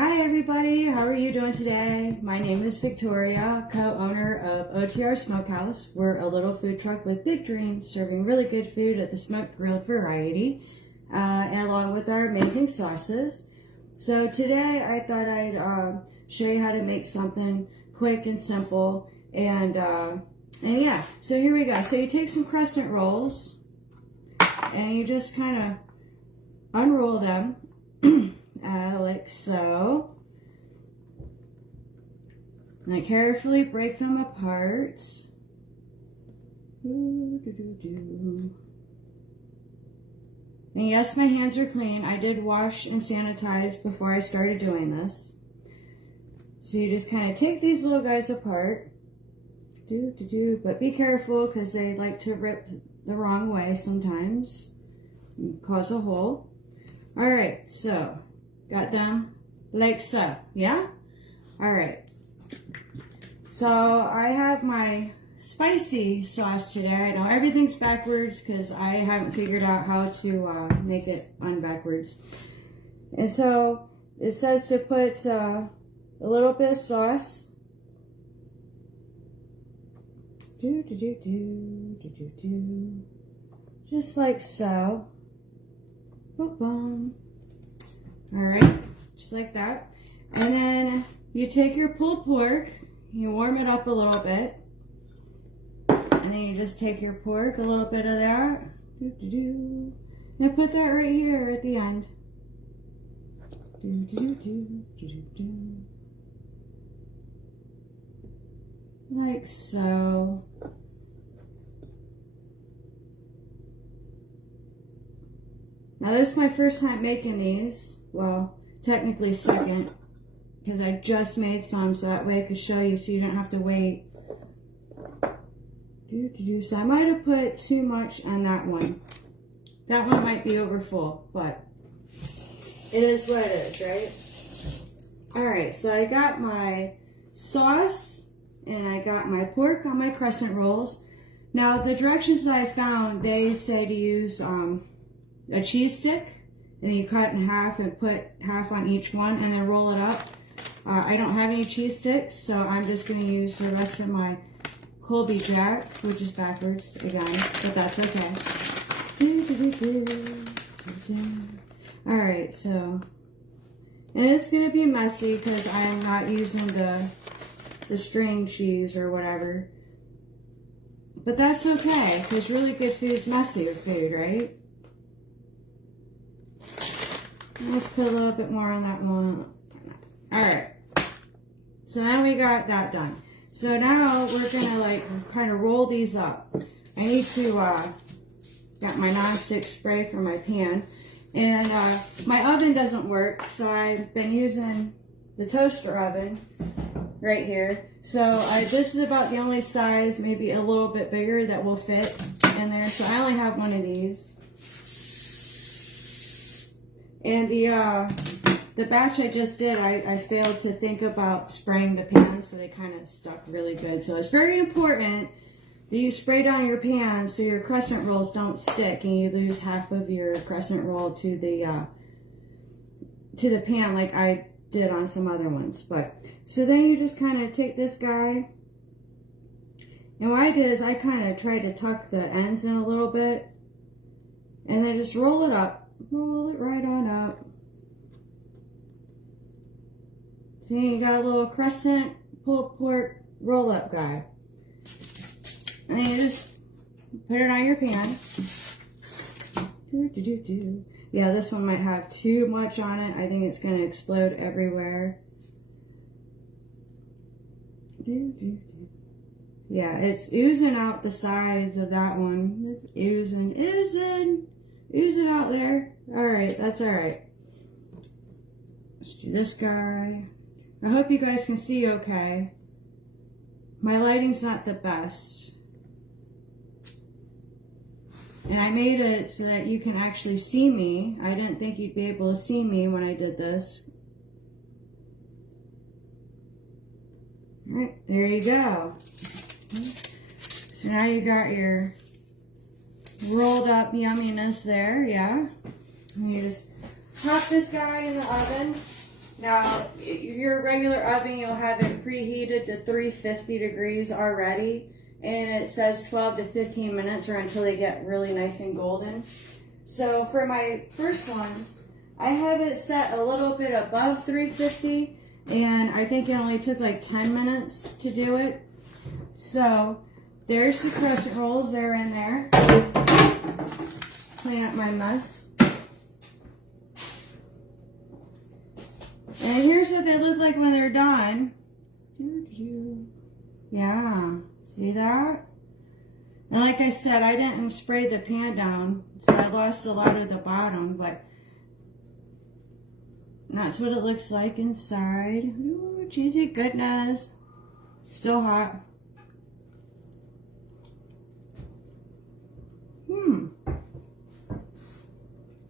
Hi everybody, how are you doing today? My name is Victoria, co-owner of OTR Smokehouse. We're a little food truck with big dreams, serving really good food at the smoked grilled variety, along with our amazing sauces. So today I thought I'd show you how to make something quick and simple, and yeah, so here we go. So you take some crescent rolls, and you just kind of unroll them. Like so. And I carefully break them apart. And yes, my hands are clean. I did wash and sanitize before I started doing this. So you just kind of take these little guys apart. But be careful because they like to rip the wrong way sometimes and cause a hole. Alright, so got them like so, yeah? Alright. So I have my spicy sauce today. I know everything's backwards because I haven't figured out how to make it backwards. And so it says to put a little bit of sauce. Just like so. Boom. Alright, just like that. And then you take your pulled pork, you warm it up a little bit, and then you just take your pork, a little bit of that, and put that right here at the end. Like so. Now this is my first time making these. Well, technically second, because I just made some, so that way I could show you so you don't have to wait. So I might have put too much on that one. That one might be over full, but it is what it is, right? Alright, so I got my sauce and I got my pork on my crescent rolls. Now the directions that I found, they say to use a cheese stick, and then you cut in half and put half on each one and then roll it up. I don't have any cheese sticks, so I'm just going to use the rest of my Colby Jack, which is backwards again, but that's okay. Alright, so, and it's going to be messy because I'm not using the string cheese or whatever. But that's okay, because really good food is messy food, right? Let's put a little bit more on that one. Alright. So now we got that done. So now we're going to like kind of roll these up. I need to, got my nonstick spray for my pan. And my oven doesn't work, so I've been using the toaster oven right here. So this is about the only size, maybe a little bit bigger, that will fit in there. So I only have one of these. And the batch I just did, I failed to think about spraying the pan, so they kind of stuck really good. So it's very important that you spray down your pan so your crescent rolls don't stick and you lose half of your crescent roll to the pan like I did on some other ones. But so then you just kind of take this guy, and what I did is I kind of tried to tuck the ends in a little bit, and then just roll it up. Roll it right on up. See, you got a little crescent pulled pork roll up guy. And then you just put it on your pan. Yeah, this one might have too much on it. I think it's going to explode everywhere. Yeah, it's oozing out the sides of that one. It's oozing out there. Alright, that's alright. Let's do this guy. I hope you guys can see okay. My lighting's not the best. And I made it so that you can actually see me. I didn't think you'd be able to see me when I did this. Alright, there you go. So now you got your rolled up yumminess there, yeah. And you just pop this guy in the oven Now, your regular oven, you'll have it preheated to 350 degrees already, and it says 12 to 15 minutes or until they get really nice and golden. So for my first ones, I have it set a little bit above 350, and I think it only took like 10 minutes to do it. So there's the crescent rolls, they're in there. Clean up my mess. And here's what they look like when they're done. Yeah, see that? And like I said, I didn't spray the pan down, so I lost a lot of the bottom, but that's what it looks like inside. Ooh, cheesy goodness. Still hot.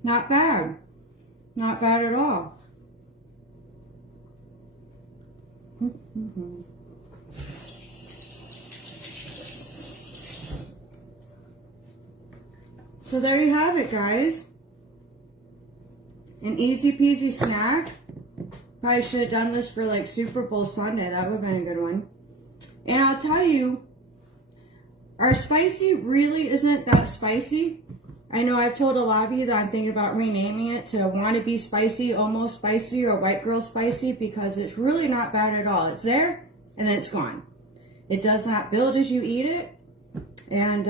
Not bad. Not bad at all. So there you have it, guys. An easy peasy snack. Probably should have done this for like Super Bowl Sunday. That would have been a good one. And I'll tell you, our spicy really isn't that spicy. I know I've told a lot of you that I'm thinking about renaming it to Wanna Be Spicy, Almost Spicy, or White Girl Spicy, because it's really not bad at all. It's there, and then it's gone. It does not build as you eat it, and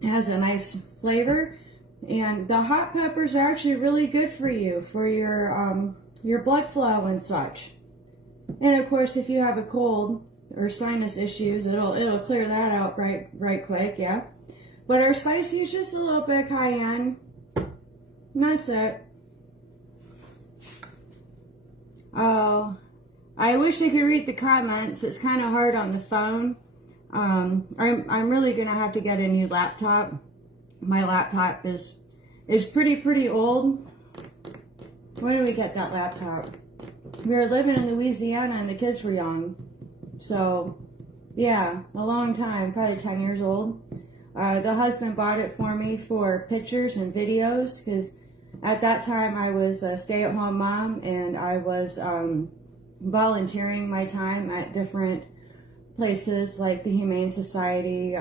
it has a nice flavor. And the hot peppers are actually really good for you, for your blood flow and such. And of course, if you have a cold or sinus issues, it'll clear that out right quick, yeah. But our spicy is just a little bit of cayenne. And that's it. Oh, I wish I could read the comments. It's kind of hard on the phone. I'm really gonna have to get a new laptop. My laptop is pretty old. When did we get that laptop? We were living in Louisiana and the kids were young. So, yeah, a long time, probably 10 years old. The husband bought it for me for pictures and videos, because at that time I was a stay-at-home mom, and I was volunteering my time at different places like the Humane Society,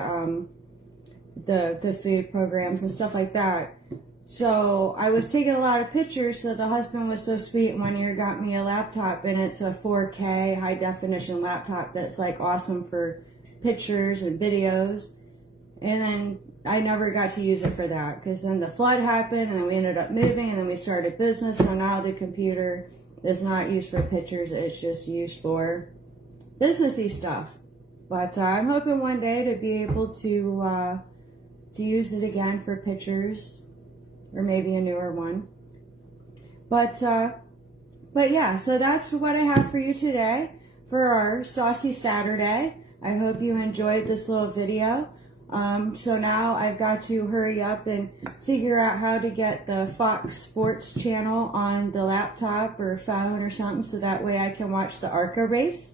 the food programs and stuff like that. So I was taking a lot of pictures, so the husband was so sweet, one year got me a laptop, and it's a 4K high definition laptop that's like awesome for pictures and videos. And then I never got to use it for that, because then the flood happened, and then we ended up moving, and then we started business. So now the computer is not used for pictures, it's just used for businessy stuff. But I'm hoping one day to be able to use it again for pictures, or maybe a newer one. But yeah, so that's what I have for you today for our Saucy Saturday. I hope you enjoyed this little video. So now I've got to hurry up and figure out how to get the Fox Sports channel on the laptop or phone or something, so that way I can watch the ARCA race.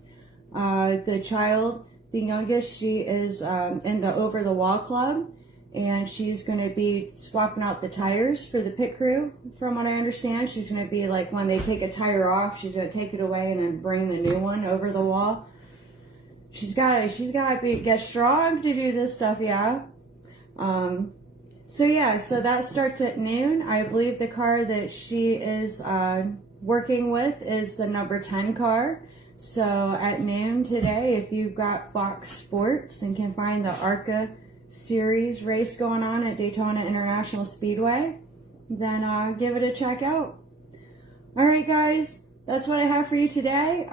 The child, the youngest, she is in the Over the Wall Club, and she's going to be swapping out the tires for the pit crew. From what I understand, she's going to be like, when they take a tire off, she's going to take it away and then bring the new one over the wall. She's got to get strong to do this stuff, yeah. So yeah, so that starts at noon. I believe the car that she is working with is the number 10 car. So at noon today, if you've got Fox Sports and can find the ARCA series race going on at Daytona International Speedway, then give it a check out. All right, guys. That's what I have for you today.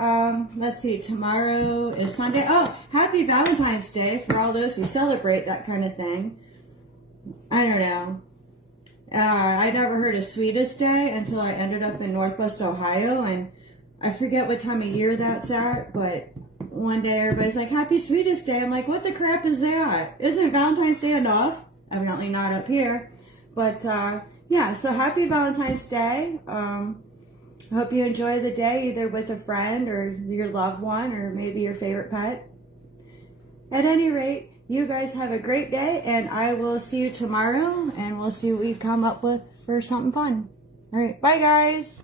Let's see, tomorrow is Sunday. Oh, happy Valentine's Day for all those who celebrate that kind of thing. I don't know. I never heard of Sweetest Day until I ended up in Northwest Ohio, and I forget what time of year that's at, but one day everybody's like, Happy Sweetest Day. I'm like, what the crap is that? Isn't Valentine's Day enough? Evidently not up here. But yeah, so happy Valentine's Day. I hope you enjoy the day, either with a friend or your loved one, or maybe your favorite pet. At any rate, you guys have a great day, and I will see you tomorrow, and we'll see what we come up with for something fun. All right, bye guys.